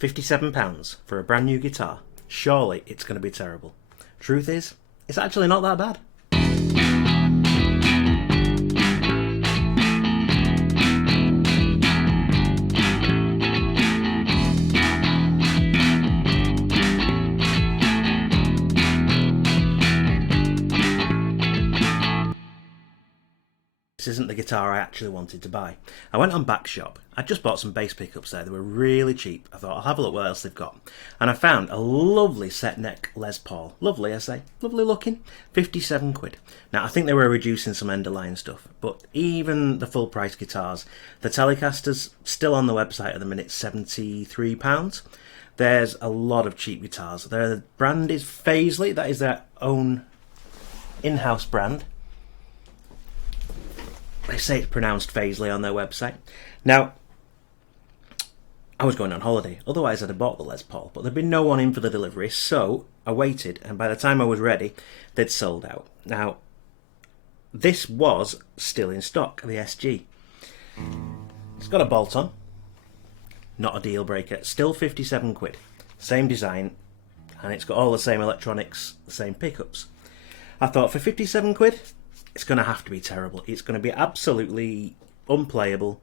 £57 for a brand new guitar. Surely it's going to be terrible. Truth is, it's actually not that bad. This isn't the guitar I actually wanted to buy. I went on Backshop. I just bought some bass pickups there. They were really cheap. I thought I'll have a look what else they've got. And I found a lovely set neck Les Paul. Lovely, I say. Lovely looking. 57 quid. Now, I think they were reducing some end of line stuff. But even the full price guitars, the Telecasters, still on the website at the minute, £73. There's a lot of cheap guitars. Their brand is Fazley. That is their own in-house brand. They say it's pronounced Fazley on their website. Now, I was going on holiday, otherwise I'd have bought the Les Paul, but there'd been no one in for the delivery, so I waited, and by the time I was ready, they'd sold out. Now, this was still in stock, the SG. It's got a bolt on, not a deal breaker, still 57 quid. Same design, and it's got all the same electronics, the same pickups. I thought for 57 quid, it's going to have to be terrible. It's going to be absolutely unplayable.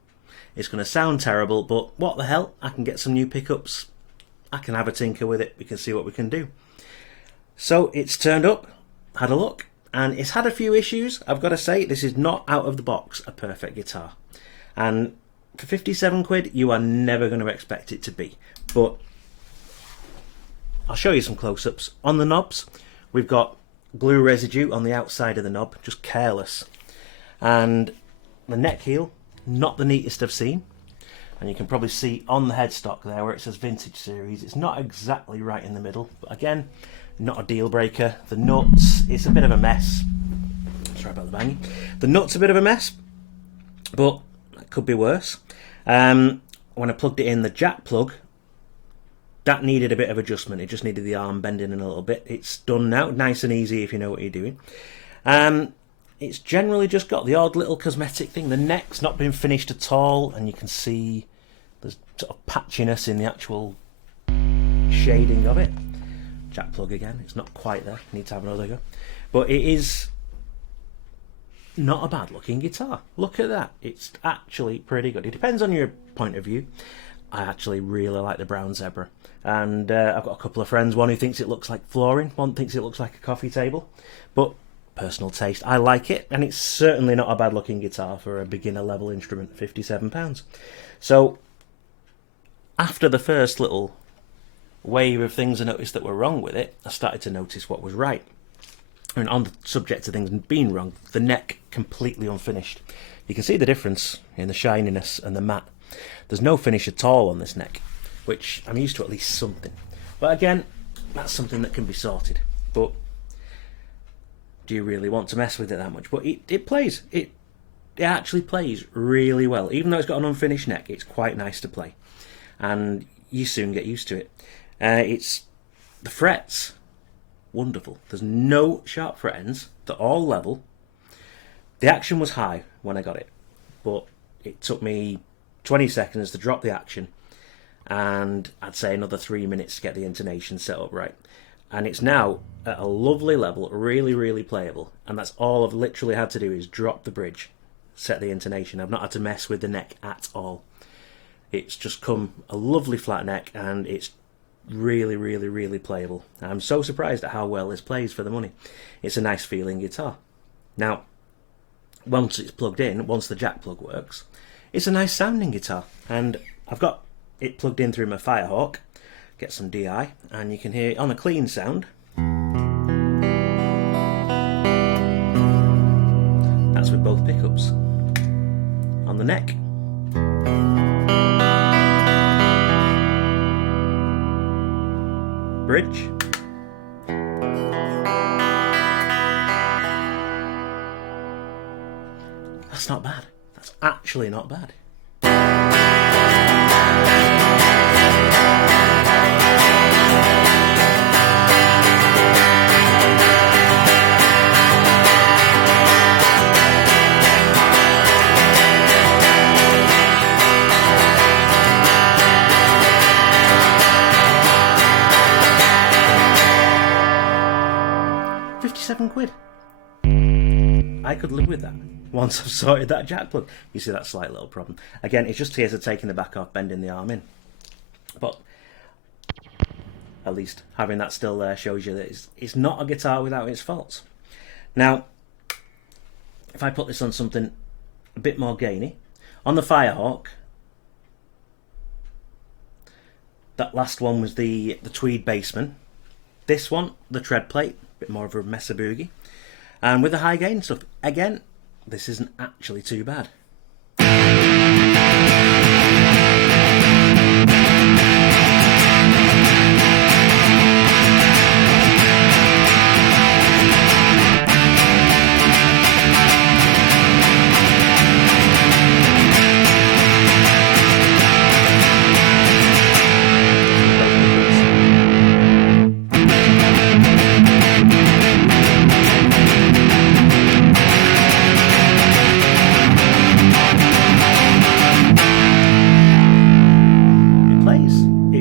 It's going to sound terrible, but what the hell? I can get some new pickups. I can have a tinker with it. We can see what we can do. So it's turned up, had a look, and it's had a few issues. I've got to say, this is not out of the box a perfect guitar. And for 57 quid, you are never going to expect it to be. But I'll show you some close-ups. On the knobs, we've got glue residue on the outside of the knob, just careless. And the neck heel, not the neatest I've seen. And you can probably see on the headstock there where it says Vintage Series, it's not exactly right in the middle. But again, not a deal breaker. The nuts, it's a bit of a mess. Sorry about the banging. The nuts a bit of a mess, but it could be worse. When I plugged it in, the jack plug, that needed a bit of adjustment. It just needed the arm bending in a little bit. It's done now, nice and easy if you know what you're doing. It's generally just got the odd little cosmetic thing. The neck's not been finished at all, and you can see there's sort of patchiness in the actual shading of it. Jack plug again, it's not quite there. Need to have another go. But it is not a bad looking guitar. Look at that. It's actually pretty good. It depends on your point of view. I actually really like the brown zebra. And I've got a couple of friends, one who thinks it looks like flooring, one thinks it looks like a coffee table. But personal taste, I like it, and it's certainly not a bad looking guitar for a beginner level instrument, £57. So after the first little wave of things I noticed that were wrong with it, I started to notice what was right. And on the subject of things being wrong, the neck completely unfinished. You can see the difference in the shininess and the matte. There's no finish at all on this neck, which I'm used to at least something. But again, that's something that can be sorted. But do you really want to mess with it that much? But it plays. It actually plays really well. Even though it's got an unfinished neck, it's quite nice to play. And you soon get used to it. It's the frets, wonderful. There's no sharp fret ends. They're all level. The action was high when I got it, but it took me 20 seconds to drop the action, and I'd say another 3 minutes to get the intonation set up right. And it's now at a lovely level, really, really playable. And that's all I've literally had to do is drop the bridge, set the intonation. I've not had to mess with the neck at all. It's just come a lovely flat neck, and it's really, really, really playable. I'm so surprised at how well this plays for the money. It's a nice feeling guitar. Now, once it's plugged in, once the jack plug works, it's a nice sounding guitar. And I've got it plugged in through my Firehawk. Get some DI, and you can hear it on a clean sound. That's with both pickups. On the neck, bridge, that's not bad. That's actually not bad. £57. I could live with that once I've sorted that jack plug. You see that slight little problem. Again, it's just here to taking the back off, bending the arm in. But at least having that still there shows you that it's not a guitar without its faults. Now, if I put this on something a bit more gainy, on the Firehawk, that last one was the Tweed Bassman. This one, the tread plate, a bit more of a Mesa Boogie. And with the high gain stuff, again, this isn't actually too bad.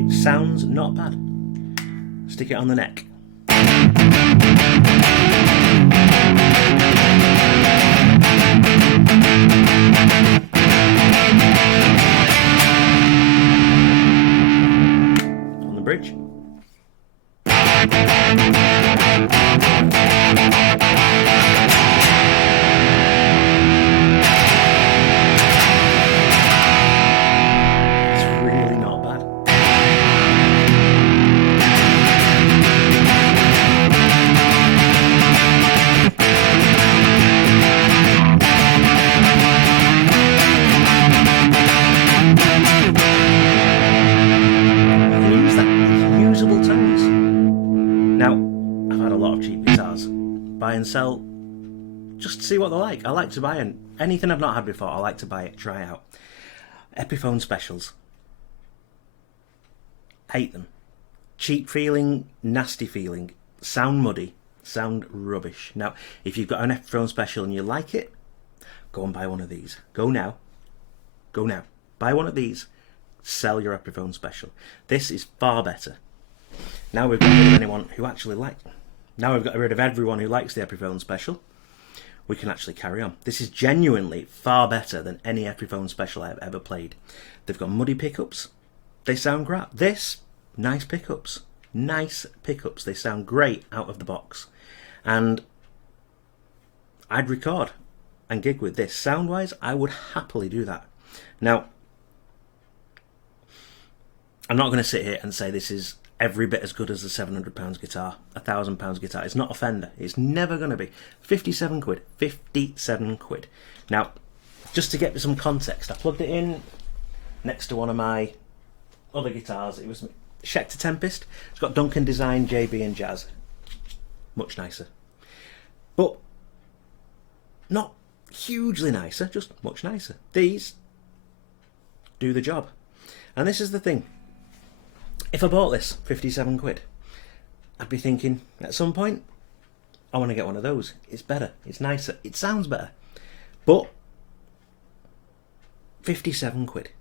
Sounds not bad. Stick it on the neck. On the bridge. Buy and sell just to see what they're like. I like to buy anything I've not had before. I like to buy it, try it out. Epiphone specials, hate them. Cheap feeling, nasty feeling, sound muddy, sound rubbish. Now if you've got an Epiphone special and you like it, go and buy one of these. Go now, buy one of these, sell your Epiphone special. This is far better. Now we've got rid of anyone who actually likes them. Now we've got rid of everyone who likes the Epiphone special. We can actually carry on. This is genuinely far better than any Epiphone special I've ever played. They've got muddy pickups. They sound crap. This, nice pickups. Nice pickups. They sound great out of the box. And I'd record and gig with this. Sound-wise, I would happily do that. Now, I'm not going to sit here and say this is every bit as good as the £700 guitar, £1,000 guitar. It's not a Fender. It's never going to be. 57 quid. 57 quid. Now, just to get some context, I plugged it in next to one of my other guitars. It was Schecter Tempest. It's got Duncan Design, JB and Jazz. Much nicer. But not hugely nicer, just much nicer. These do the job. And this is the thing. If I bought this 57 quid, I'd be thinking at some point, I want to get one of those. It's better, it's nicer, it sounds better. But 57 quid.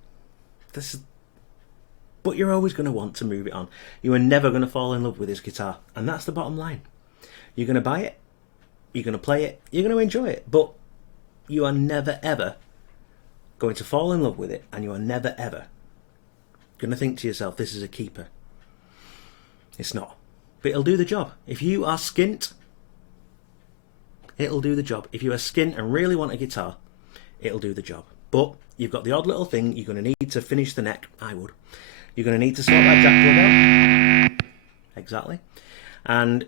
But you're always going to want to move it on. You are never going to fall in love with this guitar. And that's the bottom line. You're going to buy it, you're going to play it, you're going to enjoy it. But you are never ever going to fall in love with it. And you are never ever going to think to yourself, this is a keeper. It's not. But it'll do the job. If you are skint, it'll do the job. If you are skint and really want a guitar, it'll do the job. But you've got the odd little thing you're going to need to finish the neck. I would. You're going to need to sort that jack plug out. Exactly. And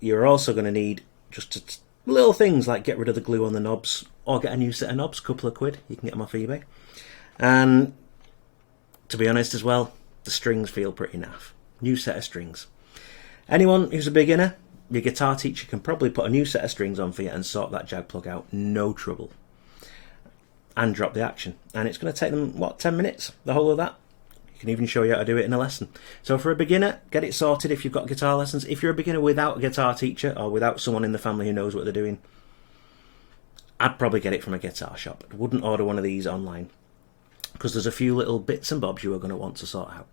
you're also going to need just little things like get rid of the glue on the knobs or get a new set of knobs, couple of quid. You can get them off eBay. And to be honest as well, the strings feel pretty naff. New set of strings. Anyone who's a beginner, your guitar teacher can probably put a new set of strings on for you and sort that jag plug out, no trouble. And drop the action. And it's going to take them, 10 minutes, the whole of that. You can even show you how to do it in a lesson. So for a beginner, get it sorted if you've got guitar lessons. If you're a beginner without a guitar teacher or without someone in the family who knows what they're doing, I'd probably get it from a guitar shop. I wouldn't order one of these online, because there's a few little bits and bobs you are going to want to sort out.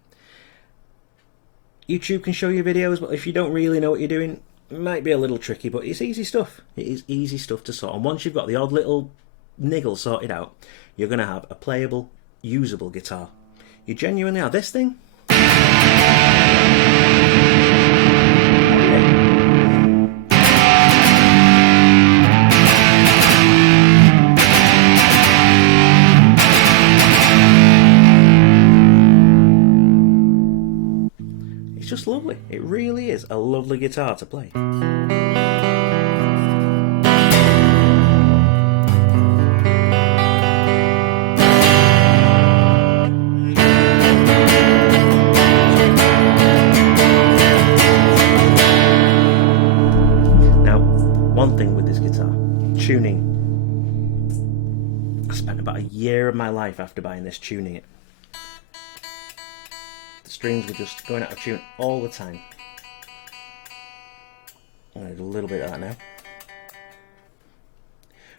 YouTube can show you videos, but if you don't really know what you're doing, might be a little tricky, but it's easy stuff. It is easy stuff to sort. And once you've got the odd little niggle sorted out, you're going to have a playable, usable guitar. You genuinely are. This thing... It's just lovely. It really is a lovely guitar to play. One thing with this guitar, tuning. I spent about a year of my life after buying this tuning it. The strings were just going out of tune all the time. I'm going to do a little bit of that now.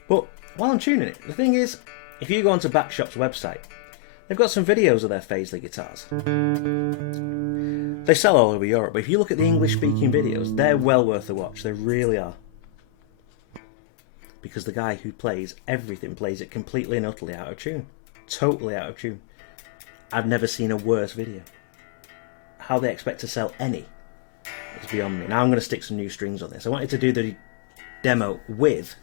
But while I'm tuning it, the thing is, if you go onto Backshop's website, they've got some videos of their Fazley guitars. They sell all over Europe, but if you look at the English-speaking videos, they're well worth a watch. They really are. Because the guy who plays everything plays it completely and utterly out of tune. Totally out of tune. I've never seen a worse video. How they expect to sell any is beyond me. Now I'm going to stick some new strings on this. I wanted to do the demo with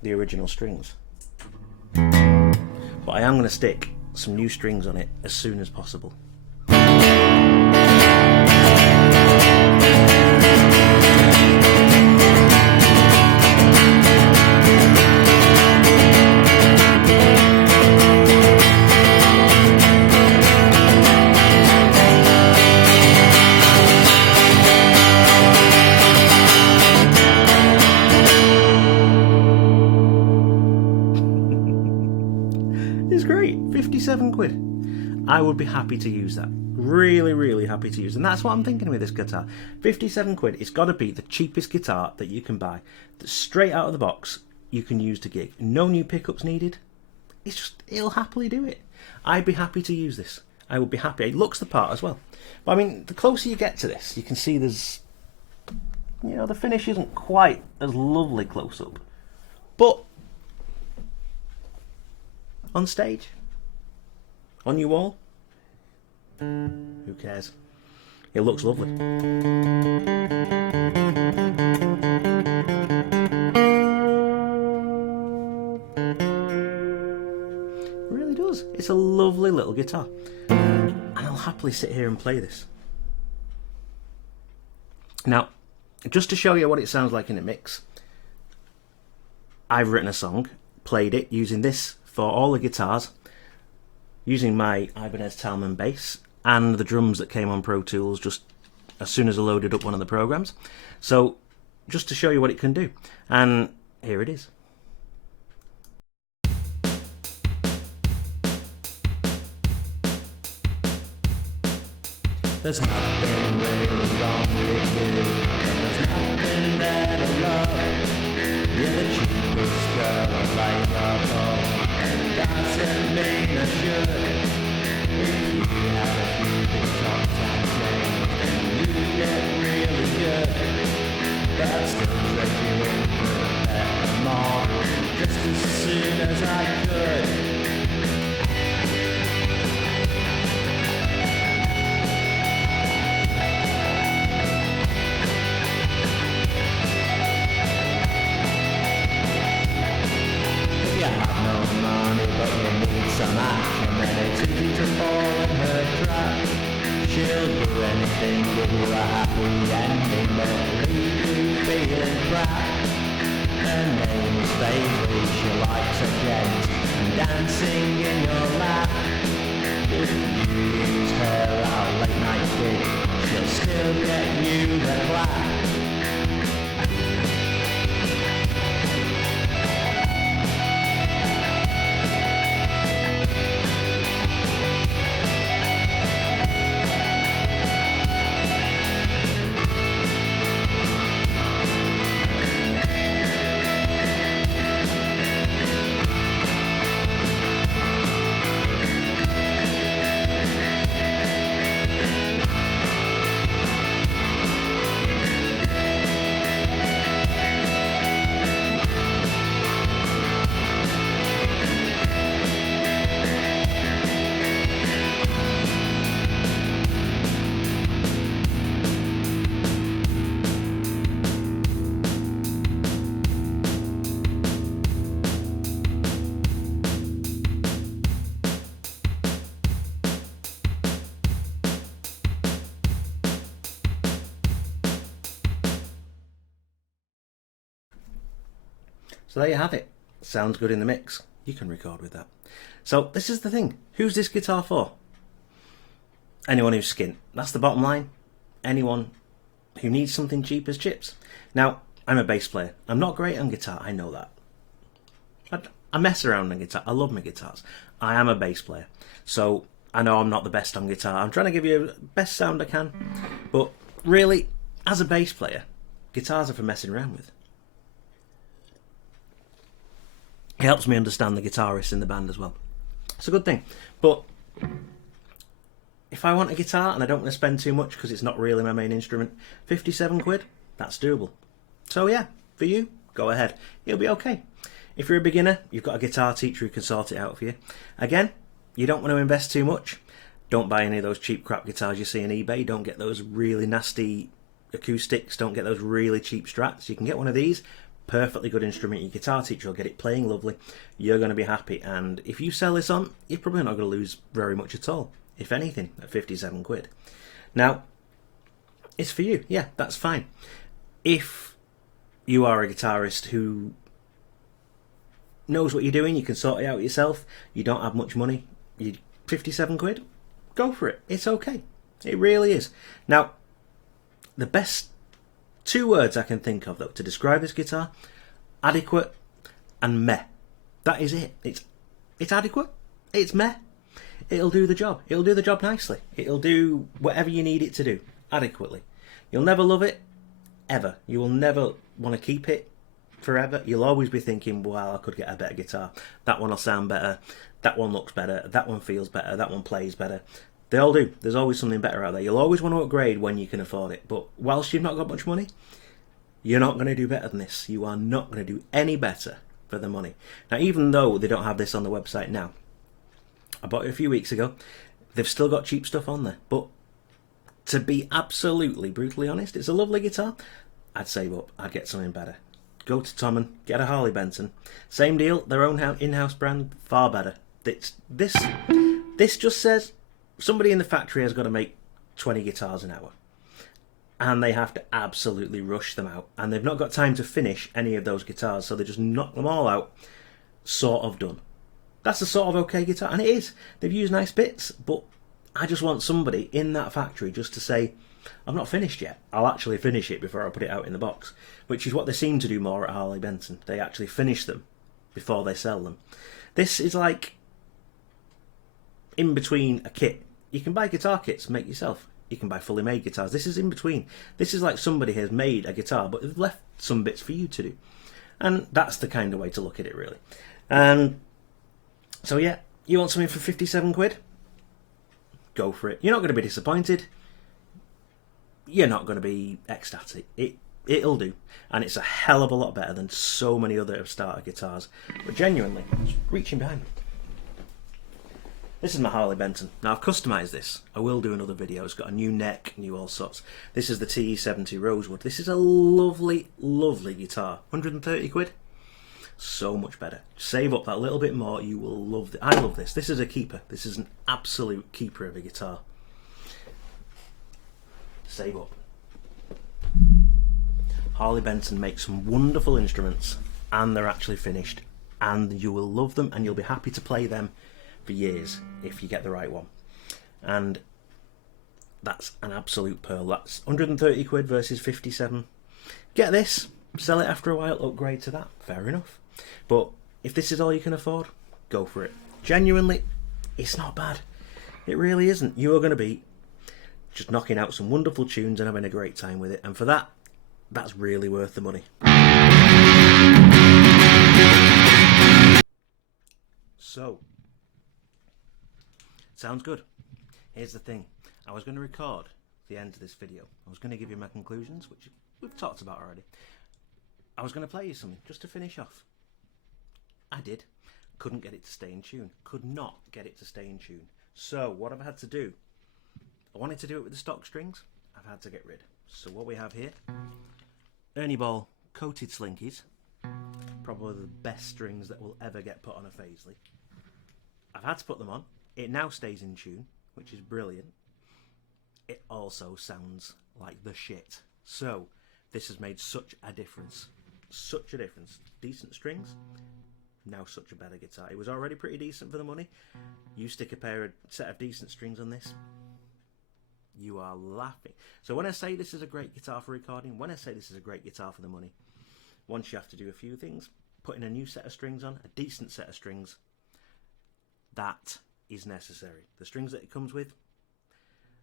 the original strings. But I am going to stick some new strings on it as soon as possible. It's great, 57 quid. I would be happy to use that. Really, really happy to use. And that's what I'm thinking with this guitar. 57 quid, it's got to be the cheapest guitar that you can buy. That's straight out of the box, you can use to gig. No new pickups needed. It's just, it'll happily do it. I'd be happy to use this. I would be happy. It looks the part as well. But I mean, the closer you get to this, you can see there's, you know, the finish isn't quite as lovely close up. But on stage, on your wall, who cares? It looks lovely. It really does. It's a lovely little guitar. And I'll happily sit here and play this. Now, just to show you what it sounds like in a mix, I've written a song, played it using this for all the guitars, using my Ibanez Talman bass and the drums that came on Pro Tools just as soon as I loaded up one of the programs. So just to show you what it can do, and here it is. There's nothing really wrong with you, and there's nothing there to love. You're the cheapest girl I like your call, and doesn't mean I should. If you have a few big shots and change, then you get really good. But I'd still trade you in for a better model, just as soon as I could. Some action, then it's easy to fall in her trap. She'll do anything, give you a happy ending, but leave you feeling crap. Her name is Fazley, she likes a gent and dancing in your lap. If you use her at a late night gig, she'll still get you the clap. So there you have it. Sounds good in the mix. You can record with that. So this is the thing. Who's this guitar for? Anyone who's skint. That's the bottom line. Anyone who needs something cheap as chips. Now, I'm a bass player. I'm not great on guitar. I know that. I mess around on guitar. I love my guitars. I am a bass player. So I know I'm not the best on guitar. I'm trying to give you the best sound I can. But really, as a bass player, guitars are for messing around with. It helps me understand the guitarists in the band as well. It's a good thing. But if I want a guitar and I don't want to spend too much because it's not really my main instrument, 57 quid, that's doable. So yeah, for you, go ahead. It'll be okay. If you're a beginner, you've got a guitar teacher who can sort it out for you. Again, you don't want to invest too much. Don't buy any of those cheap crap guitars you see on eBay. Don't get those really nasty acoustics. Don't get those really cheap Strats. You can get one of these. Perfectly good instrument. Your guitar teacher will get it playing lovely. You're going to be happy. And if you sell this on, you're probably not going to lose very much at all. If anything, at 57 quid. Now, it's for you. Yeah, that's fine. If you are a guitarist who knows what you're doing, you can sort it out yourself, you don't have much money, 57 quid, go for it. It's okay. It really is. Now, the best two words I can think of, though, to describe this guitar: adequate and meh. That is it. It's adequate. It's meh. It'll do the job. It'll do the job nicely. It'll do whatever you need it to do adequately. You'll never love it, ever. You will never want to keep it forever. You'll always be thinking, well, I could get a better guitar. That one will sound better. That one looks better. That one feels better. That one plays better. They all do. There's always something better out there. You'll always want to upgrade when you can afford it. But whilst you've not got much money, you're not going to do better than this. You are not going to do any better for the money. Now, even though they don't have this on the website now, I bought it a few weeks ago. They've still got cheap stuff on there. But to be absolutely brutally honest, it's a lovely guitar. I'd save up. I'd get something better. Go to Tom and get a Harley Benton. Same deal. Their own in-house brand. Far better. This just says somebody in the factory has got to make 20 guitars an hour. And they have to absolutely rush them out. And they've not got time to finish any of those guitars. So they just knock them all out. Sort of done. That's a sort of okay guitar, and it is. They've used nice bits, but I just want somebody in that factory just to say, I'm not finished yet. I'll actually finish it before I put it out in the box, which is what they seem to do more at Harley Benton. They actually finish them before they sell them. This is like in between a kit. You can buy guitar kits, make yourself. You can buy fully made guitars. This is in between. This is like somebody has made a guitar, but they've left some bits for you to do. And that's the kind of way to look at it, really. So yeah, you want something for 57 quid? Go for it. You're not going to be disappointed. You're not going to be ecstatic. It'll do. And it's a hell of a lot better than so many other starter guitars. But genuinely, just reaching behind me. This is my Harley Benton. Now I've customised this. I will do another video. It's got a new neck, new all sorts. This is the TE70 Rosewood. This is a lovely, lovely guitar. 130 quid? So much better. Save up that little bit more. You will love it. I love this. This is a keeper. This is an absolute keeper of a guitar. Save up. Harley Benton makes some wonderful instruments, and they're actually finished, and you will love them, and you'll be happy to play them for years if you get the right one. And that's an absolute pearl. That's 130 quid versus 57. Get this, sell it after a while, upgrade to that. Fair enough. But if this is all you can afford, go for it. Genuinely, it's not bad. It really isn't. You are going to be just knocking out some wonderful tunes and having a great time with it. And for that, that's really worth the money. So, sounds good. Here's the thing. I was going to record the end of this video. I was going to give you my conclusions, which we've talked about already. I was going to play you something just to finish off. I did. Couldn't get it to stay in tune. Could not get it to stay in tune. So what I've had to do, I wanted to do it with the stock strings. I've had to get rid. So what we have here, Ernie Ball coated slinkies. Probably the best strings that will ever get put on a Fazley. I've had to put them on. It now stays in tune, which is brilliant. It also sounds like the shit. So this has made such a difference. Such a difference. Decent strings, now such a better guitar. It was already pretty decent for the money. You stick a set of decent strings on this, you are laughing. So when I say this is a great guitar for recording, when I say this is a great guitar for the money, once you have to do a few things, putting a new set of strings on, a decent set of strings, that is necessary. The strings that it comes with,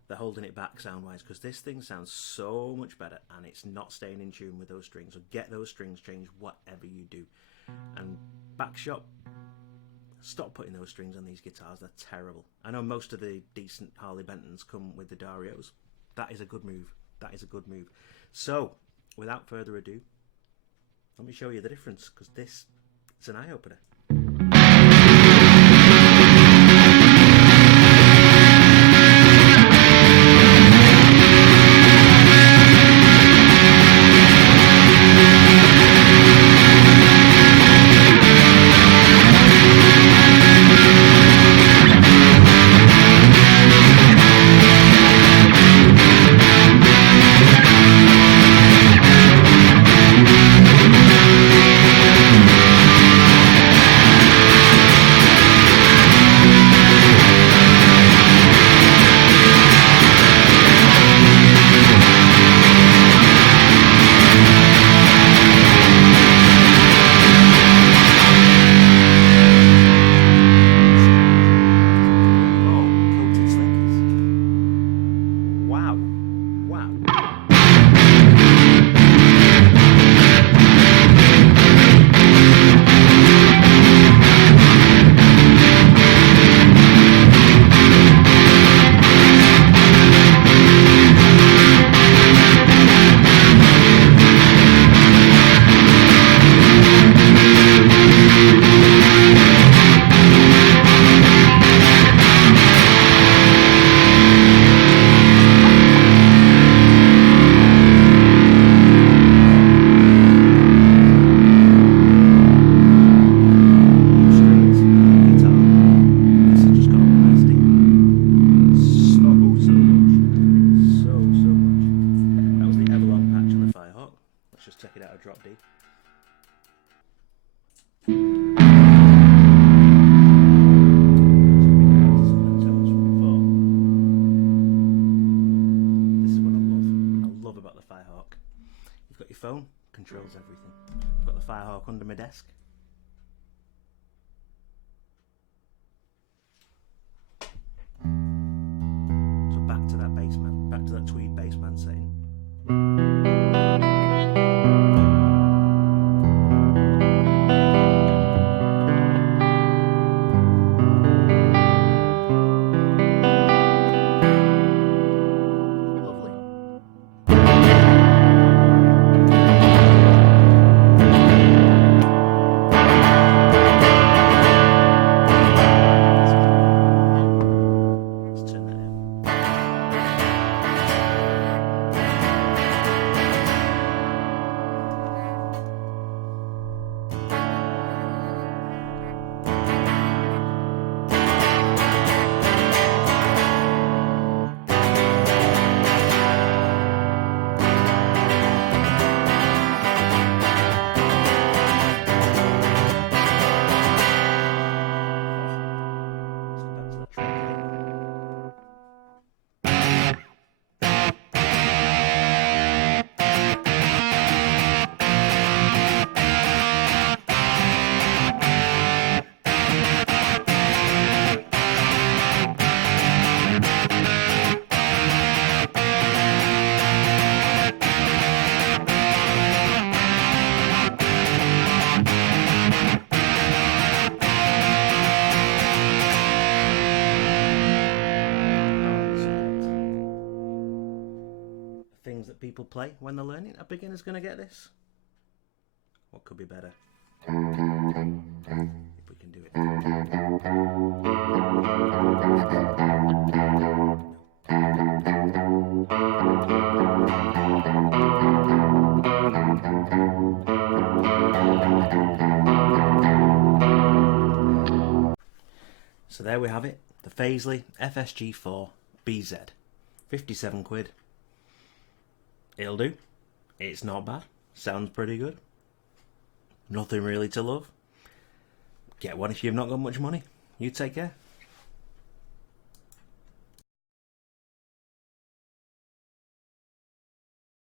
they're holding it back sound-wise, because this thing sounds so much better, and it's not staying in tune with those strings. So get those strings changed, whatever you do. And Backshop, stop putting those strings on these guitars. They're terrible. I know most of the decent Harley Bentons come with the Darios. That is a good move. That is a good move. So, without further ado, let me show you the difference, because this is an eye-opener. Check it out, a drop D. This is what I love about the Firehawk. You've got your phone, controls everything. I've got the Firehawk under my desk. So back to that bassman, back to that tweed bassman setting. Things that people play when they're learning. A beginner's going to get this. What could be better? If we can do it. So there we have it. The Fazley FSG4BZ. 57 quid. It'll do. It's not bad. Sounds pretty good. nothing really to love. Get one if you've not got much money. You take care.